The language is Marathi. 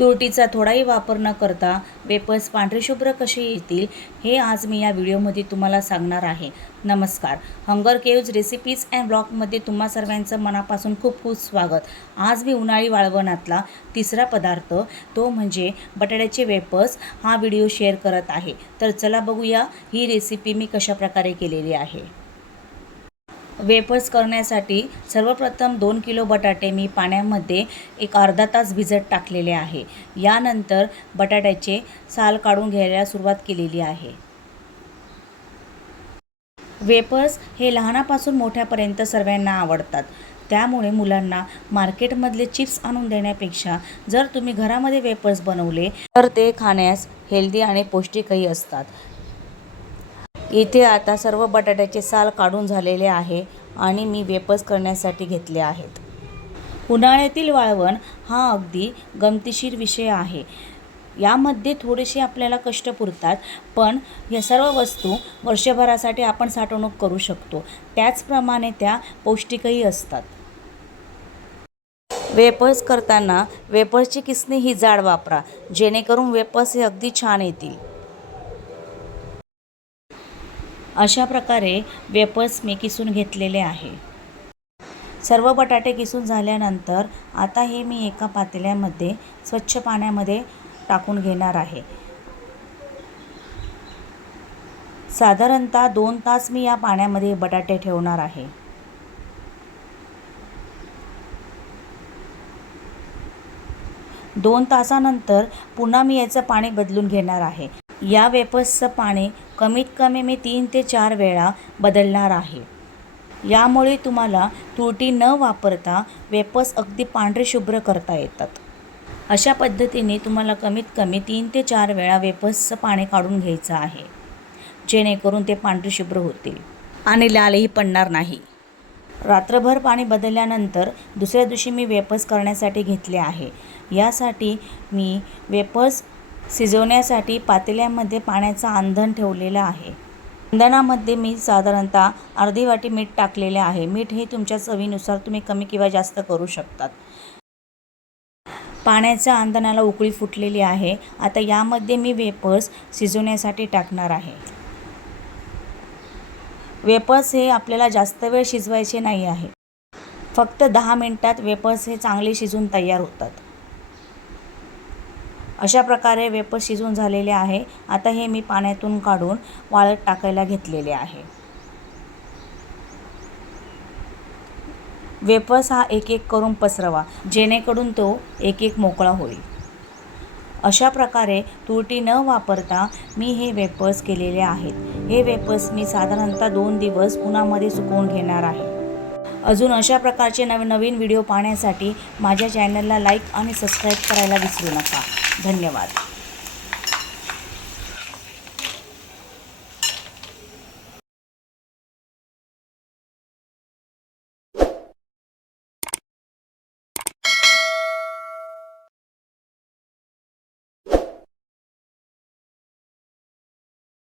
तुरटीचा थोडाही वापर न करता वेपर्स पांढरे शुभ्र कसे येतील हे आज मी या व्हिडिओमध्ये तुम्हाला सांगणार आहे. नमस्कार. हंगर केव्ज रेसिपीज अँड ब्लॉगमध्ये तुम्हा सर्वांचं मनापासून खूप खूप स्वागत. आज मी उन्हाळी वाळवणातला तिसरा पदार्थ तो म्हणजे बटाट्याचे वेपर्स हा व्हिडिओ शेअर करत आहे. तर चला बघूया ही रेसिपी मी कशाप्रकारे केलेली आहे. वेपर्स करण्यासाठी सर्वप्रथम दोन किलो बटाटे मी पाण्यामध्ये एक अर्धा तास भिजत टाकलेले आहे. यानंतर बटाट्याचे साल काढून घ्यायला सुरुवात केलेली आहे. वेपर्स हे लहानापासून मोठ्यापर्यंत सर्वांना आवडतात. त्यामुळे मुलांना मार्केटमधले चिप्स आणून देण्यापेक्षा जर तुम्ही घरामध्ये वेपर्स बनवले तर ते खाण्यास हेल्दी आणि पौष्टिकही असतात. इथे आता सर्व बटाट्याचे साल काढून झालेले आहे आणि मी वेपर्स करण्यासाठी घेतले आहेत. उन्हाळ्यातील वाळवण हा अगदी गमतीशीर विषय आहे. यामध्ये थोडेसे आपल्याला कष्ट पुरतात पण या सर्व वस्तू वर्षभरासाठी आपण साठवणूक करू शकतो. त्याचप्रमाणे त्या पौष्टिकही असतात. वेपर्स करताना वेपर्सची किसणी ही जाड वापरा जेणेकरून वेपर्स हे अगदी छान येतील. अशा प्रकारे वेपर्स मी किसून घेतलेले आहे. सर्व बटाटे किसून झाल्यानंतर आता हे मी एका पातेल्यामध्ये स्वच्छ पाण्यामध्ये टाकून घेणार आहे. साधारणतः दोन तास मी या पाण्यामध्ये बटाटे ठेवणार आहे. दोन तासानंतर पुन्हा मी याचं पाणी बदलून घेणार आहे. या वेपर्सचं पाणी कमीत कमी मी तीन ते चार वेळा बदलणार आहे. यामुळे तुम्हाला तुरटी न वापरता वेपर्स अगदी पांढरे शुभ्र करता येतात. अशा पद्धतीने तुम्हाला कमीत कमी तीन ते चार वेळा वेपर्सचं पाणी काढून घ्यायचं आहे जेणेकरून ते पांढरे शुभ्र होतील आणि लालही पडणार नाही. रात्रभर पाणी बदलल्यानंतर दुसऱ्या दिवशी मी वेपर्स करण्यासाठी घेतले आहे. यासाठी मी वेपर्स शिजवण्यासाठी पातेल्यामध्ये पाण्याचं आंधण ठेवलेलं आहे. इंधनामध्ये मी साधारणतः अर्धी वाटी मीठ टाकलेले आहे. मीठ हे तुमच्या चवीनुसार तुम्ही कमी किंवा जास्त करू शकतात. पाण्याच्या आंधणाला उकळी फुटलेली आहे. आता यामध्ये मी वेपर्स शिजवण्यासाठी टाकणार आहे. वेपर्स हे आपल्याला जास्त वेळ शिजवायचे नाही आहे. फक्त दहा मिनटात वेपर्स हे चांगले शिजून तयार होतात. अशा प्रकारे वेपर्स शिजून झालेले आहे. आता हे मी पाण्यातून काढून वाळत टाकायला घेतलेले आहे. वेपर्स हा एक एक करून पसरवा जेणेकरून तो एक एक मोकळा होईल. अशा प्रकारे तुरटी न वापरता मी हे वेपर्स केलेले आहेत. हे वेपर्स मी साधारणतः दोन दिवस उन्हामध्ये सुकवून घेणार आहे. अजून अशा प्रकारचे नव नवीन व्हिडिओ पाहण्यासाठी माझ्या चॅनलला लाईक आणि सबस्क्राईब करायला विसरू नका. धन्यवाद.